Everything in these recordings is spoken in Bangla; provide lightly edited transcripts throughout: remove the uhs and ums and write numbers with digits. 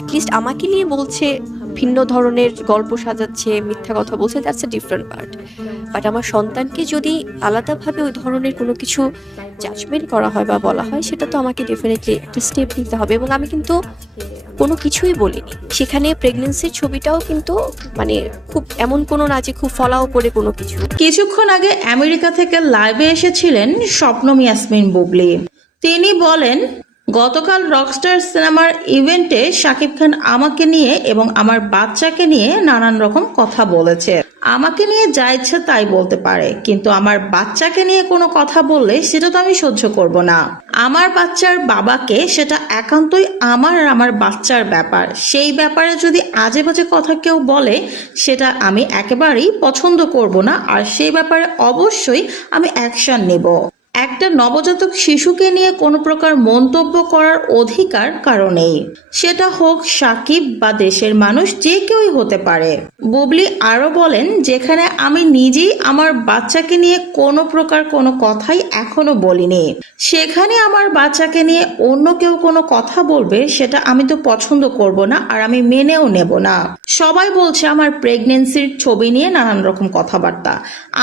অ্যাটলিস্ট আমাকে নিয়ে বলছে, ভিন্ন ধরনের গল্প সাজাচ্ছে, মিথ্যা কথা বলছে, that's a different part. But আমার সন্তানকে যদি আলাদাভাবে ওই ধরনের কোনো কিছু জাজমেন্ট করা হয় বা বলা হয়, সেটা তো আমাকে ডেফিনেটলি একটা স্টেপ নিতে হবে। এবং আমি কিন্তু কোনো কিছুই বলিনি সেখানে। প্রেগনেন্সির ছবিটাও কিন্তু মানে খুব এমন কোনো না যে খুব ফলাও করে কোনো কিছু। কিছুক্ষণ আগে আমেরিকা থেকে লাইভে এসেছিলেন শবনম ইয়াসমিন বুবলি। তিনি বলেন, গতকাল রকস্টার সিনেমার ইভেন্টে শাকিব খান আমাকে নিয়ে এবং আমার বাচ্চাকে নিয়ে নানান রকম কথা বলেছে। আমাকে নিয়ে যা ইচ্ছা তাই বলতে পারে, কিন্তু আমার বাচ্চাকে নিয়ে কোনো কথা বললে সেটা তো আমি সহ্য করব না। আমার বাচ্চার বাবাকে সেটা একান্তই আমার আর আমার বাচ্চার ব্যাপার। সেই ব্যাপারে যদি আজে বাজে কথা কেউ বলে, সেটা আমি একেবারেই পছন্দ করব না, আর সেই ব্যাপারে অবশ্যই আমি অ্যাকশন নেব। একটা নবজাতক শিশুকে নিয়ে কোনো প্রকার মন্তব্য করার অধিকার কারো নেই, সেটা হোক সাকিব বা দেশের মানুষ, যে কেউই হতে পারে। বুবলি আরো বলেন, যেখানে আমি নিজেই আমার বাচ্চাকে নিয়ে কোনো প্রকার কোনো কথাই এখনো বলিনি, সেখানে আমার বাচ্চাকে নিয়ে অন্য কেউ কোনো কথা বলবে, সেটা আমি তো পছন্দ করব না, আর আমি মেনেও নেব না। সবাই বলছে আমার প্রেগনেন্সির ছবি নিয়ে নানান রকম কথাবার্তা।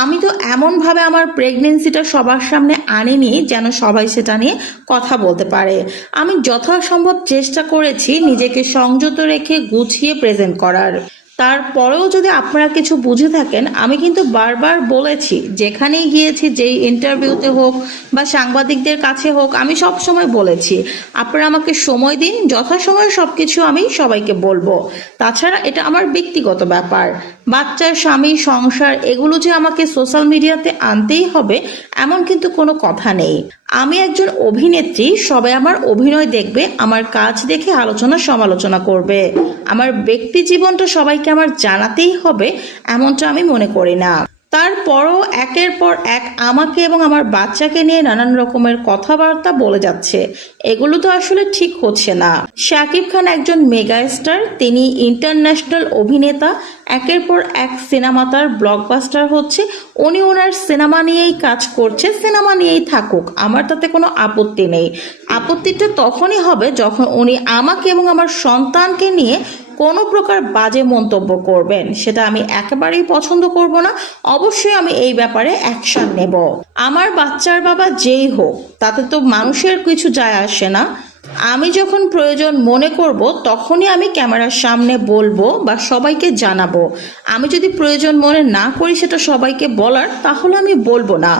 আমি তো এমন ভাবে আমার প্রেগনেন্সিটা সবার সামনে আনিনি যেন সবাই সেটা নিয়ে কথা বলতে পারে। আমি যথাসম্ভব চেষ্টা করেছি নিজেকে সংযত রেখে গুছিয়ে প্রেজেন্ট করার। তারপরেও যদি আপনারা কিছু বুঝে থাকেন, আমি কিন্তু বারবার বলেছি, যেখানেই গিয়েছি, যেই ইন্টারভিউতে হোক বা সাংবাদিকদের কাছে হোক, আমি সব সময় বলেছি আপনারা আমাকে সময় দিন, যথাসময়ে সবকিছু আমি সবাইকে বলবো। তাছাড়া এটা আমার ব্যক্তিগত ব্যাপার। বাচ্চার, স্বামী, সংসার এগুলো যে আমাকে সোশ্যাল মিডিয়াতে আনতেই হবে এমন কিন্তু কোনো কথা নেই। আমি একজন অভিনেত্রী, সবাই আমার অভিনয় দেখবে, আমার কাজ দেখে আলোচনা সমালোচনা করবে। আমার ব্যক্তি জীবনটা সবাইকে আমার জানাতেই হবে এমনটা আমি মনে করি না। তারপরও একের পর এক আমাকে এবং আমার বাচ্চাকে নিয়ে নানান রকমের কথাবার্তা বলে যাচ্ছে, এগুলো তো আসলে ঠিক হচ্ছে না। শাকিব খান একজন মেগা স্টার, তিনি ইন্টারন্যাশনাল অভিনেতা, একের পর এক সিনেমা তার ব্লকবাস্টার হচ্ছে। উনি ওনার সিনেমা নিয়েই কাজ করছে, সিনেমা নিয়েই থাকুক, আমার তাতে কোনো আপত্তি নেই। আপত্তিটা তখনই হবে যখন উনি আমাকে এবং আমার সন্তানকে নিয়ে কোনো প্রকার বাজে মন্তব্য করবেন, সেটা আমি একেবারেই পছন্দ করব না। অবশ্যই আমি এই ব্যাপারে অ্যাকশন নেব। আমার বাচ্চার বাবা যেই হোক, তাতে তো মানুষের কিছু যায় আসে না। আমি যখন প্রয়োজন মনে করব তখনই আমি ক্যামেরার সামনে বলবো বা সবাইকে জানাবো। আমি যদি প্রয়োজন মনে না করি সেটা সবাইকে বলার, তাহলে আমি বলবো না।